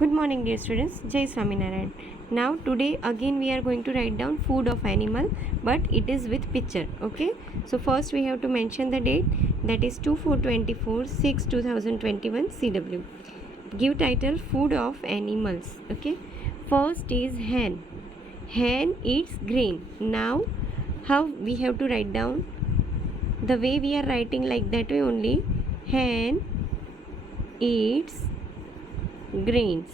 Good morning, dear students. Jai Swaminarayan. Now today again we are going to write down food of animal, but it is with picture. Okay. So first we have to mention the date, that is 2/4/24/6/2021 CW. Give title food of animals. Okay. First is hen. Hen eats grain. Now how we have to write down? The way we are writing like that way only. Hen eats grains.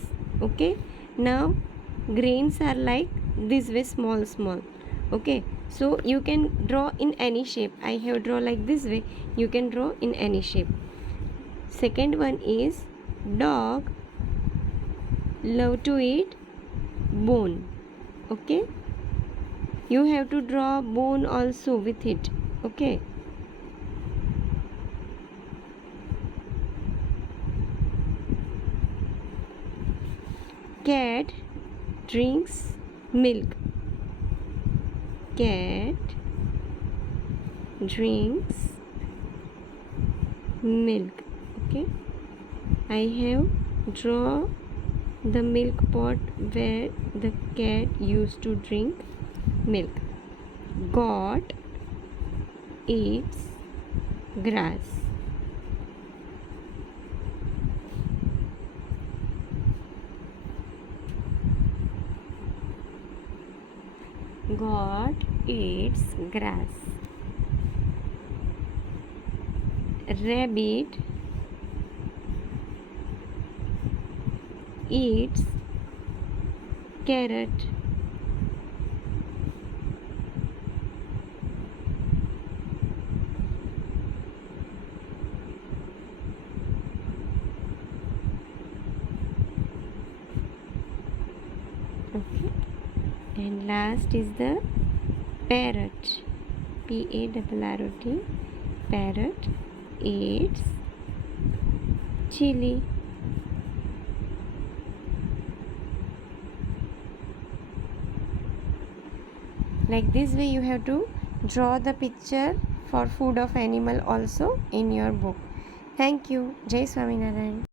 Okay, now grains are like this way, small. Okay, so you can draw in any shape. I have draw like this way, you can draw in any shape. Second one is dog love to eat bone. Okay, you have to draw bone also with it. Okay, cat drinks milk. Cat drinks milk. Okay, I have draw the milk pot where the cat used to drink milk. Goat eats grass. Goat eats grass. Rabbit eats carrot. Okay, and last is the parrot. Parrot. Parrot eats chili. Like this way you have to draw the picture for food of animal also in your book. Thank you. Jai Swaminarayan.